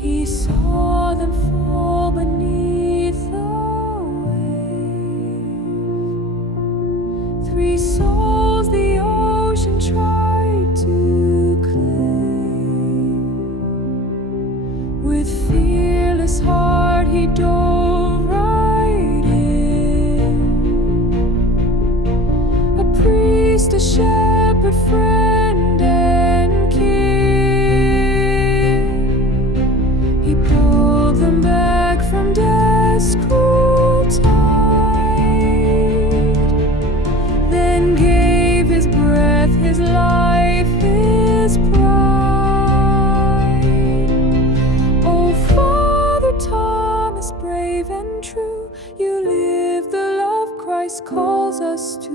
He saw them fall beneath the wave. 3 souls the ocean tried to claim. With fearless heart he dove right in. A priest, a shepherd, friend, and king. He pulled them back from death's cruel tide, then gave his breath, his life, his pride. Oh, Father Thomas, brave and true, you live the love Christ calls us to.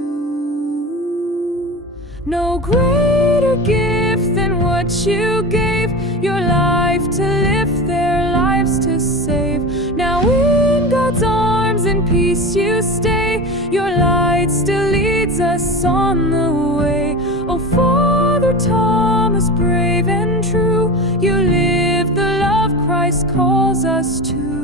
No greater gift than what you gave, your life to lift, their lives to save. Now in God's arms in peace you stay, your light still leads us on the way. Oh, Father Thomas, brave and true, you live the love Christ calls us to.